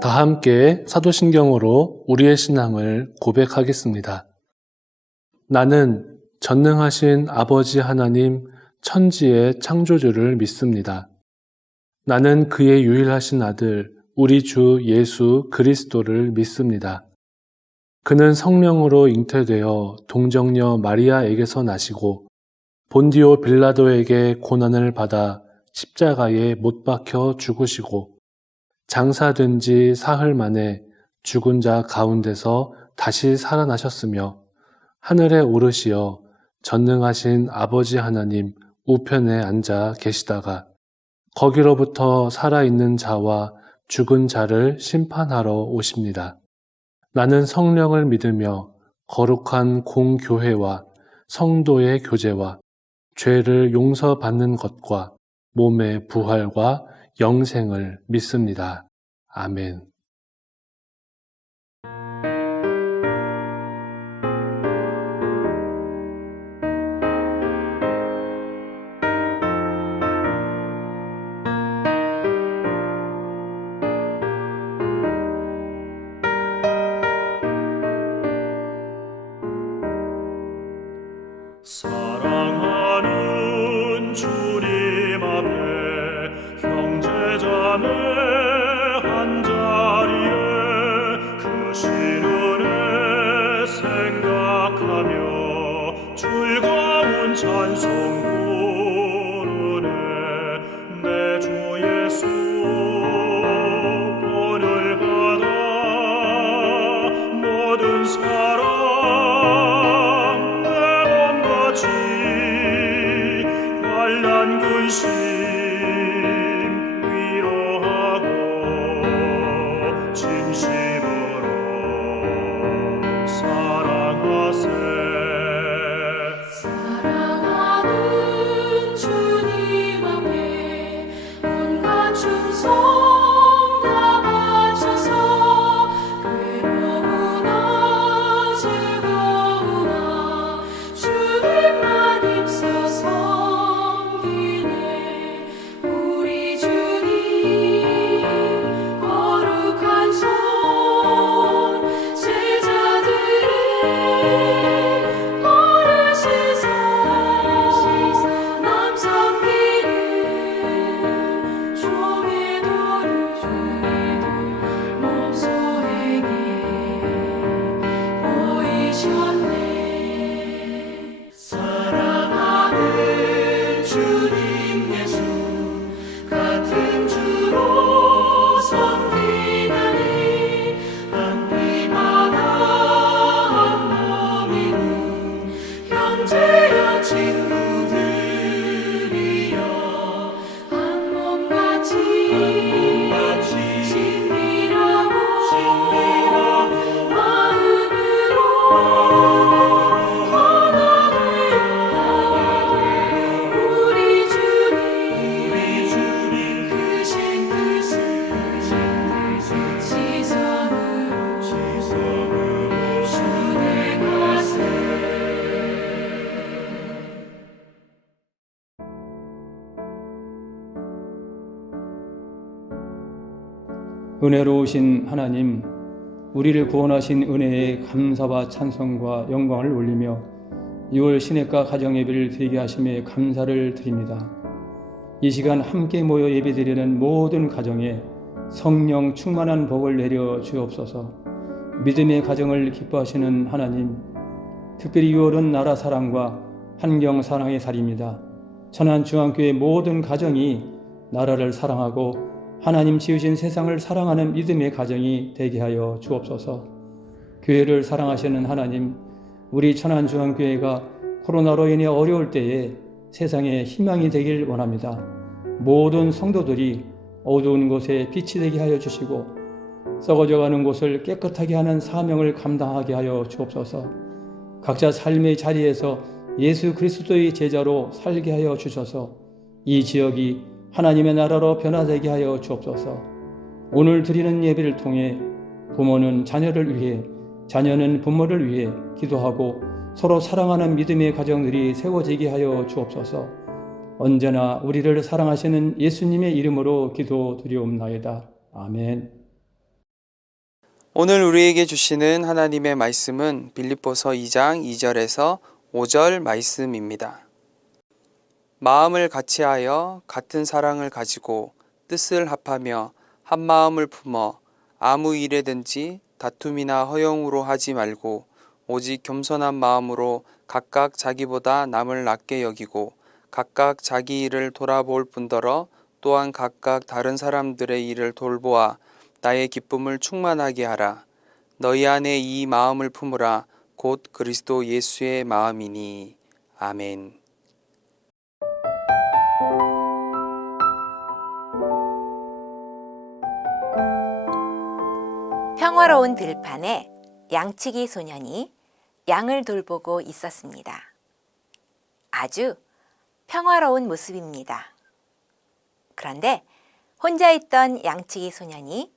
다 함께 사도신경으로 우리의 신앙을 고백하겠습니다. 나는 전능하신 아버지 하나님 천지의 창조주를 믿습니다. 나는 그의 유일하신 아들 우리 주 예수 그리스도를 믿습니다. 그는 성령으로 잉태되어 동정녀 마리아에게서 나시고 본디오 빌라도에게 고난을 받아 십자가에 못 박혀 죽으시고 장사된 지 사흘 만에 죽은 자 가운데서 다시 살아나셨으며 하늘에 오르시어 전능하신 아버지 하나님 우편에 앉아 계시다가 거기로부터 살아있는 자와 죽은 자를 심판하러 오십니다. 나는 성령을 믿으며 거룩한 공교회와 성도의 교제와 죄를 용서받는 것과 몸의 부활과 영생을 믿습니다. 아멘. 사랑하는 주님 앞에 형제자매 한자리에 크신 은혜 생각하며 즐거운 찬송 부르네. 내 주 예수 본을 받아 모든 사랑 환난 근심 위로하고 진심으로 사랑하세. 사랑하는 주님 앞에 온갖 충성 다 바쳐서 괴로우나 즐거우나 주님만 입소서. 은혜로우신 하나님, 우리를 구원하신 은혜에 감사와 찬송과 영광을 올리며 6월 시냇가 가정예배를 드리게 하심에 감사를 드립니다. 이 시간 함께 모여 예배드리는 모든 가정에 성령 충만한 복을 내려 주옵소서. 믿음의 가정을 기뻐하시는 하나님, 특별히 6월은 나라 사랑과 환경 사랑의 달입니다. 천안중앙교회 모든 가정이 나라를 사랑하고 하나님 지으신 세상을 사랑하는 믿음의 가정이 되게 하여 주옵소서. 교회를 사랑하시는 하나님, 우리 천안중앙교회가 코로나로 인해 어려울 때에 세상에 희망이 되길 원합니다. 모든 성도들이 어두운 곳에 빛이 되게 하여 주시고 썩어져가는 곳을 깨끗하게 하는 사명을 감당하게 하여 주옵소서. 각자 삶의 자리에서 예수 그리스도의 제자로 살게 하여 주셔서 이 지역이 하나님의 나라로 변화되게 하여 주옵소서. 오늘 드리는 예배를 통해 부모는 자녀를 위해, 자녀는 부모를 위해 기도하고 서로 사랑하는 믿음의 가정들이 세워지게 하여 주옵소서. 언제나 우리를 사랑하시는 예수님의 이름으로 기도드리옵나이다. 아멘. 오늘 우리에게 주시는 하나님의 말씀은 빌립보서 2장 2절에서 5절 말씀입니다. 마음을 같이하여 같은 사랑을 가지고 뜻을 합하며 한 마음을 품어 아무 일에든지 다툼이나 허영으로 하지 말고 오직 겸손한 마음으로 각각 자기보다 남을 낮게 여기고 각각 자기 일을 돌아볼 뿐더러 또한 각각 다른 사람들의 일을 돌보아 나의 기쁨을 충만하게 하라. 너희 안에 이 마음을 품으라. 곧 그리스도 예수의 마음이니. 아멘. 평화로운 들판에 양치기 소년이 양을 돌보고 있었습니다. 아주 평화로운 모습입니다. 그런데 혼자 있던 양치기 소년이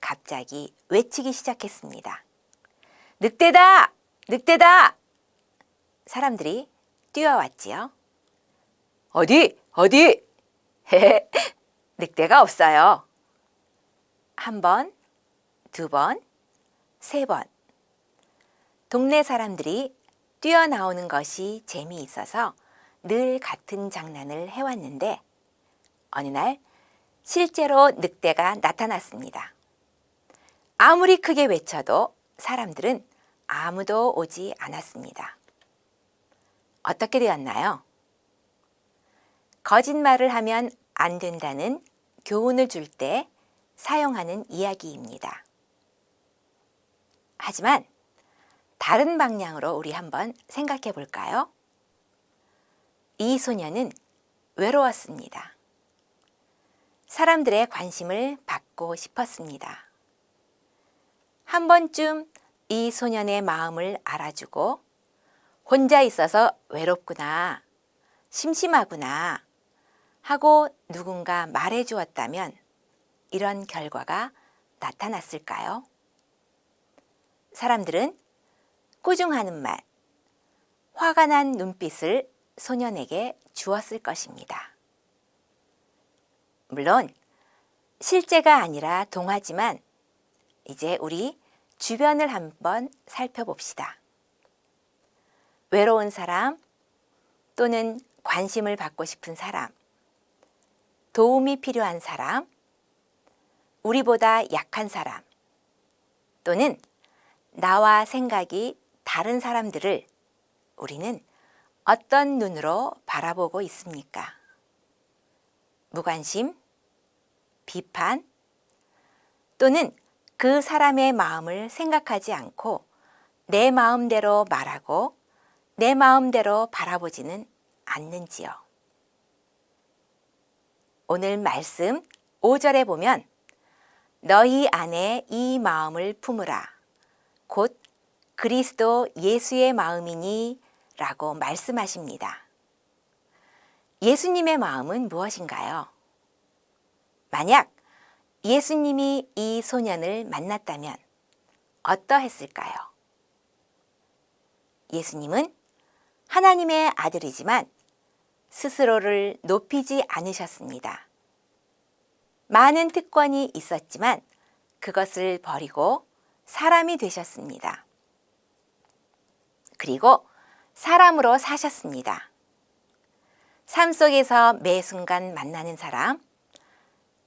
갑자기 외치기 시작했습니다. 늑대다! 늑대다! 사람들이 뛰어왔지요. 어디? 어디? 늑대가 없어요. 한 번, 두 번, 세 번. 동네 사람들이 뛰어나오는 것이 재미있어서 늘 같은 장난을 해왔는데 어느 날 실제로 늑대가 나타났습니다. 아무리 크게 외쳐도 사람들은 아무도 오지 않았습니다. 어떻게 되었나요? 거짓말을 하면 안 된다는 교훈을 줄 때 사용하는 이야기입니다. 하지만 다른 방향으로 우리 한번 생각해 볼까요? 이 소녀는 외로웠습니다. 사람들의 관심을 받고 싶었습니다. 한 번쯤 이 소년의 마음을 알아주고 혼자 있어서 외롭구나, 심심하구나 하고 누군가 말해 주었다면 이런 결과가 나타났을까요? 사람들은 꾸중하는 말, 화가 난 눈빛을 소년에게 주었을 것입니다. 물론 실제가 아니라 동화지만 이제 우리 주변을 한번 살펴봅시다. 외로운 사람 또는 관심을 받고 싶은 사람, 도움이 필요한 사람, 우리보다 약한 사람, 또는 나와 생각이 다른 사람들을 우리는 어떤 눈으로 바라보고 있습니까? 무관심, 비판, 또는 그 사람의 마음을 생각하지 않고 내 마음대로 말하고 내 마음대로 바라보지는 않는지요. 오늘 말씀 5절에 보면 너희 안에 이 마음을 품으라. 곧 그리스도 예수의 마음이니 라고 말씀하십니다. 예수님의 마음은 무엇인가요? 만약 예수님이 이 소년을 만났다면 어떠했을까요? 예수님은 하나님의 아들이지만 스스로를 높이지 않으셨습니다. 많은 특권이 있었지만 그것을 버리고 사람이 되셨습니다. 그리고 사람으로 사셨습니다. 삶 속에서 매 순간 만나는 사람,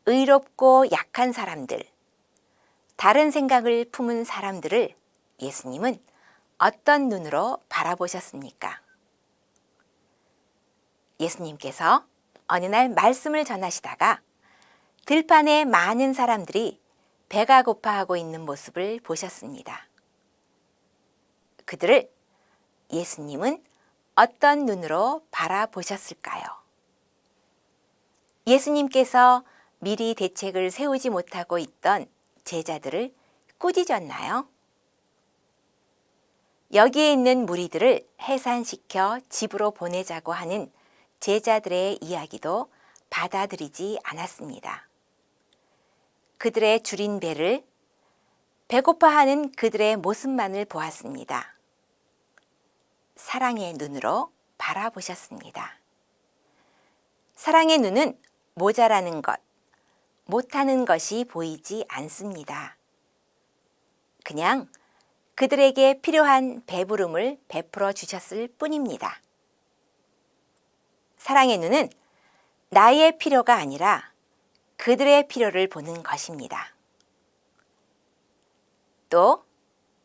의롭고 약한 사람들, 다른 생각을 품은 사람들을 예수님은 어떤 눈으로 바라보셨습니까? 예수님께서 어느 날 말씀을 전하시다가 들판에 많은 사람들이 배가 고파하고 있는 모습을 보셨습니다. 그들을 예수님은 어떤 눈으로 바라보셨을까요? 예수님께서 미리 대책을 세우지 못하고 있던 제자들을 꾸짖었나요? 여기에 있는 무리들을 해산시켜 집으로 보내자고 하는 제자들의 이야기도 받아들이지 않았습니다. 그들의 줄인 배를 배고파하는 그들의 모습만을 보았습니다. 사랑의 눈으로 바라보셨습니다. 사랑의 눈은 모자라는 것, 못하는 것이 보이지 않습니다. 그냥 그들에게 필요한 배부름을 베풀어 주셨을 뿐입니다. 사랑의 눈은 나의 필요가 아니라 그들의 필요를 보는 것입니다. 또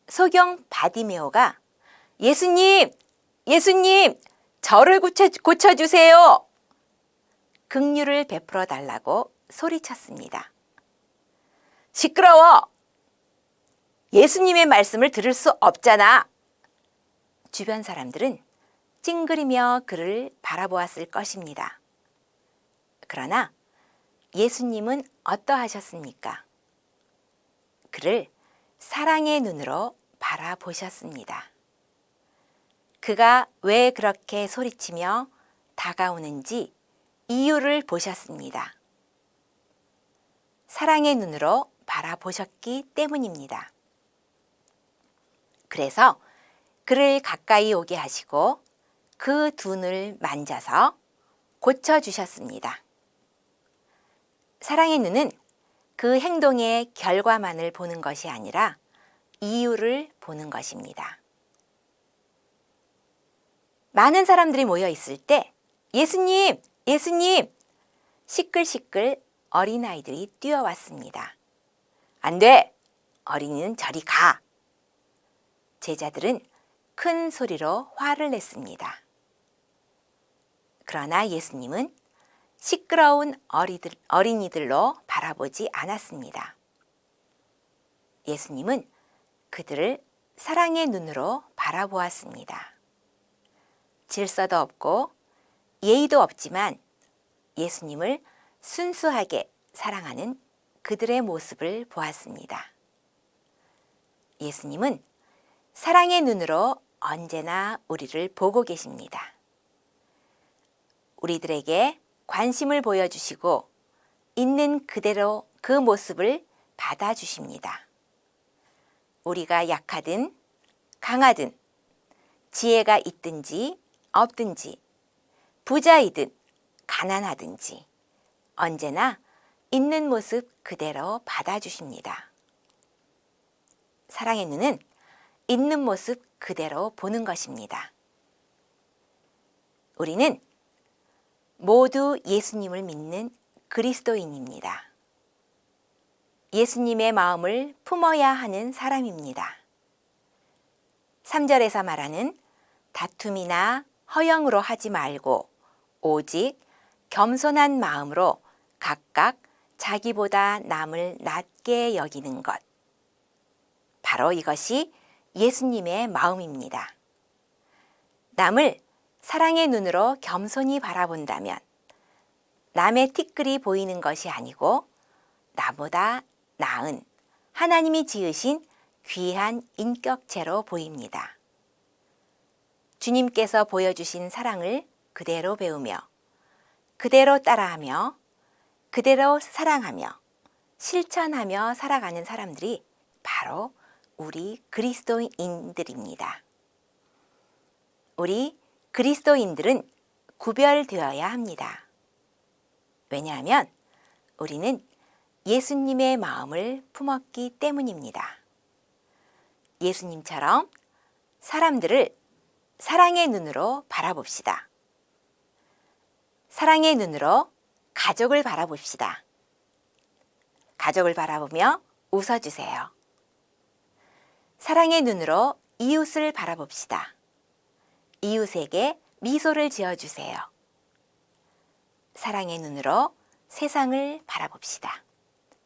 소경 바디메오가 예수님, 예수님, 저를 고쳐주세요. 긍휼을 베풀어 달라고 소리쳤습니다. 시끄러워! 예수님의 말씀을 들을 수 없잖아. 주변 사람들은 찡그리며 그를 바라보았을 것입니다. 그러나 예수님은 어떠하셨습니까? 그를 사랑의 눈으로 바라보셨습니다. 그가 왜 그렇게 소리치며 다가오는지 이유를 보셨습니다. 사랑의 눈으로 바라보셨기 때문입니다. 그래서 그를 가까이 오게 하시고 그 눈을 만져서 고쳐주셨습니다. 사랑의 눈은 그 행동의 결과만을 보는 것이 아니라 이유를 보는 것입니다. 많은 사람들이 모여 있을 때 예수님, 예수님! 시끌시끌 어린아이들이 뛰어왔습니다. 안 돼! 어린이는 저리 가! 제자들은 큰 소리로 화를 냈습니다. 그러나 예수님은 시끄러운 어린이들로 바라보지 않았습니다. 예수님은 그들을 사랑의 눈으로 바라보았습니다. 질서도 없고 예의도 없지만 예수님을 순수하게 사랑하는 그들의 모습을 보았습니다. 예수님은 사랑의 눈으로 언제나 우리를 보고 계십니다. 우리들에게 관심을 보여주시고 있는 그대로 그 모습을 받아주십니다. 우리가 약하든 강하든 지혜가 있든지 없든지 부자이든 가난하든지 언제나 있는 모습 그대로 받아주십니다. 사랑의 눈은 있는 모습 그대로 보는 것입니다. 우리는 모두 예수님을 믿는 그리스도인입니다. 예수님의 마음을 품어야 하는 사람입니다. 3절에서 말하는 다툼이나 허영으로 하지 말고 오직 겸손한 마음으로 각각 자기보다 남을 낮게 여기는 것. 바로 이것이 예수님의 마음입니다. 남을 사랑의 눈으로 겸손히 바라본다면 남의 티끌이 보이는 것이 아니고 나보다 나은 하나님이 지으신 귀한 인격체로 보입니다. 주님께서 보여주신 사랑을 그대로 배우며 그대로 따라하며 그대로 사랑하며 실천하며 살아가는 사람들이 바로 우리 그리스도인들입니다. 우리 그리스도인들은 구별되어야 합니다. 왜냐하면 우리는 예수님의 마음을 품었기 때문입니다. 예수님처럼 사람들을 사랑의 눈으로 바라봅시다. 사랑의 눈으로 가족을 바라봅시다. 가족을 바라보며 웃어주세요. 사랑의 눈으로 이웃을 바라봅시다. 이웃에게 미소를 지어주세요. 사랑의 눈으로 세상을 바라봅시다.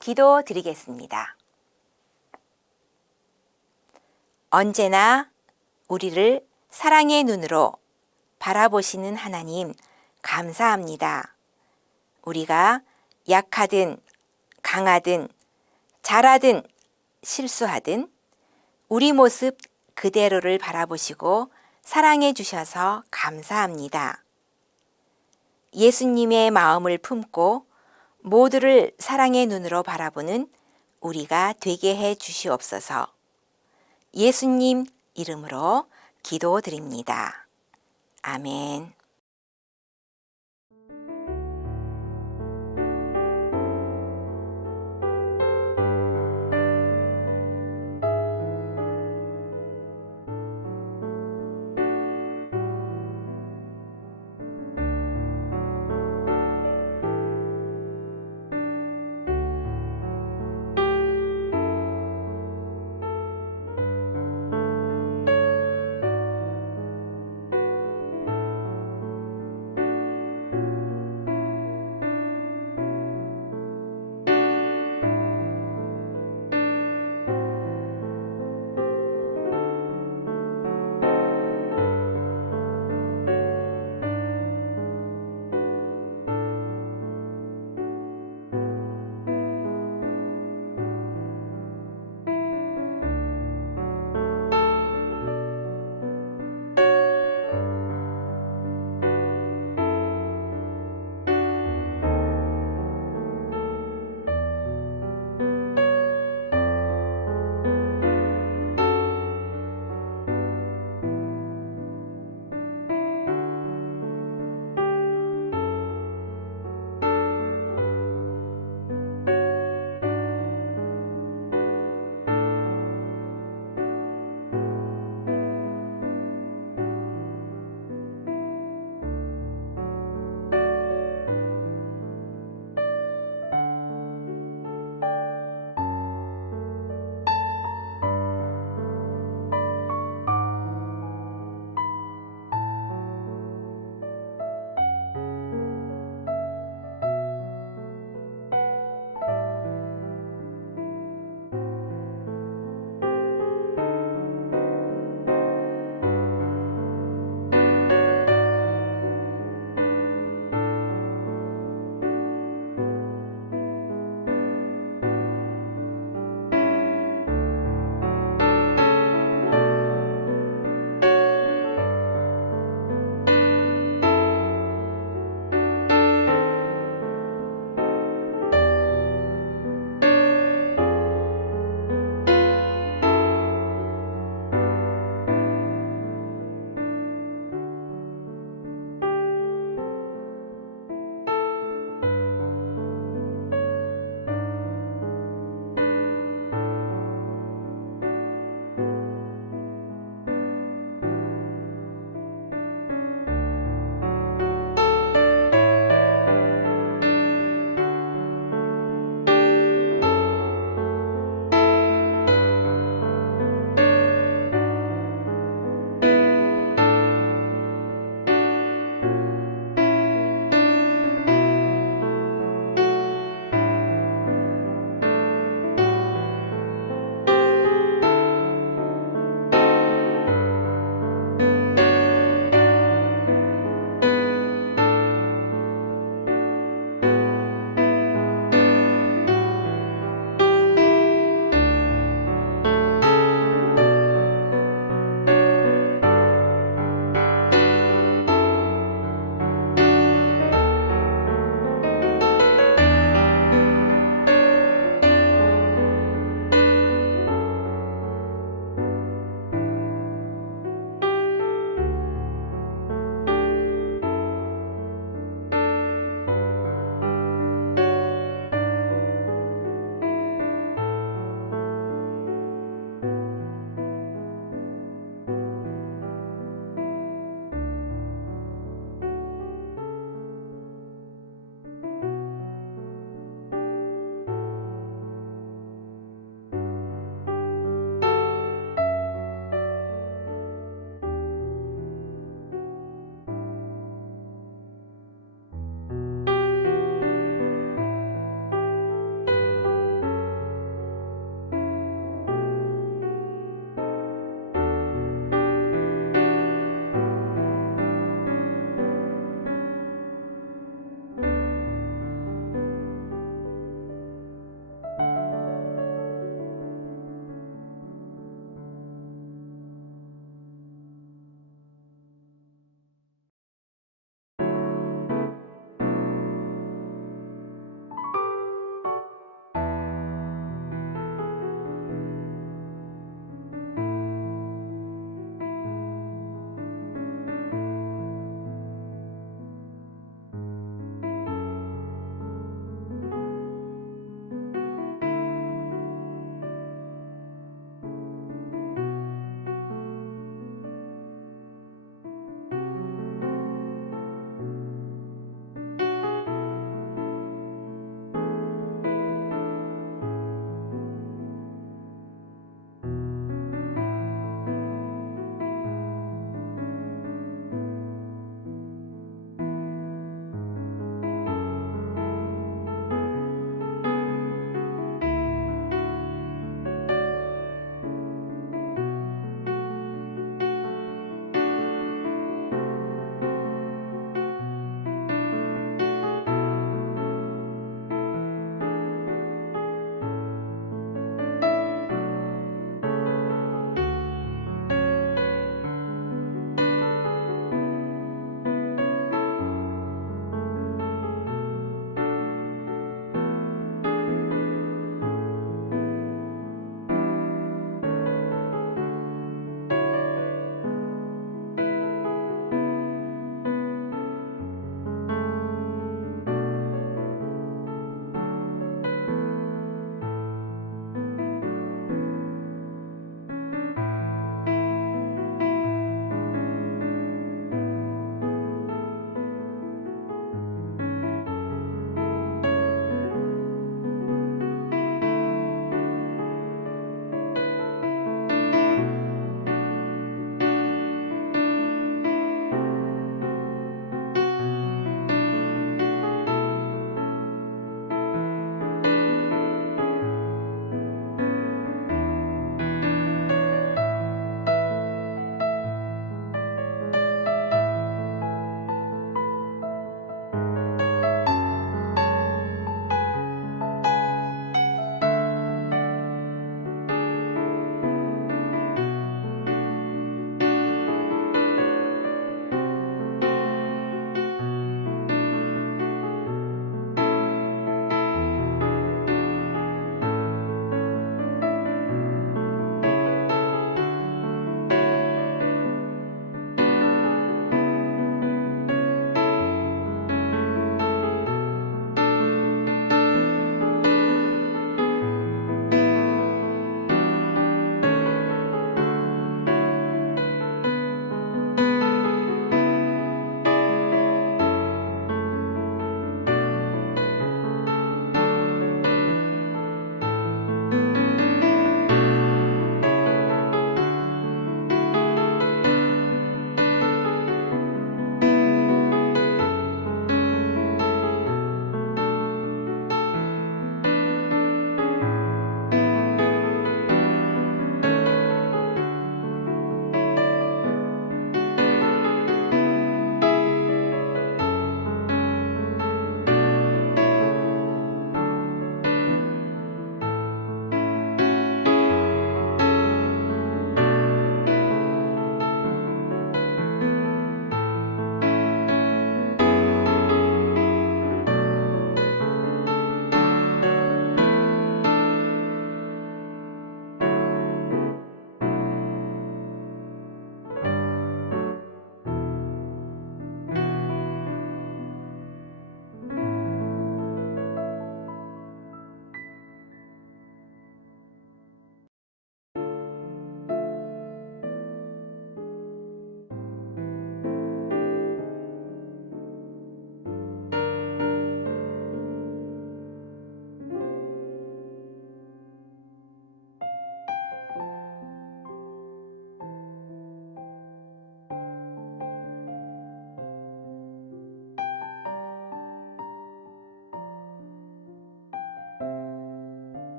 기도 드리겠습니다. 언제나 우리를 사랑의 눈으로 바라보시는 하나님 감사합니다. 우리가 약하든 강하든 잘하든 실수하든 우리 모습 그대로를 바라보시고 사랑해 주셔서 감사합니다. 예수님의 마음을 품고 모두를 사랑의 눈으로 바라보는 우리가 되게 해 주시옵소서. 예수님 이름으로 기도드립니다. 아멘.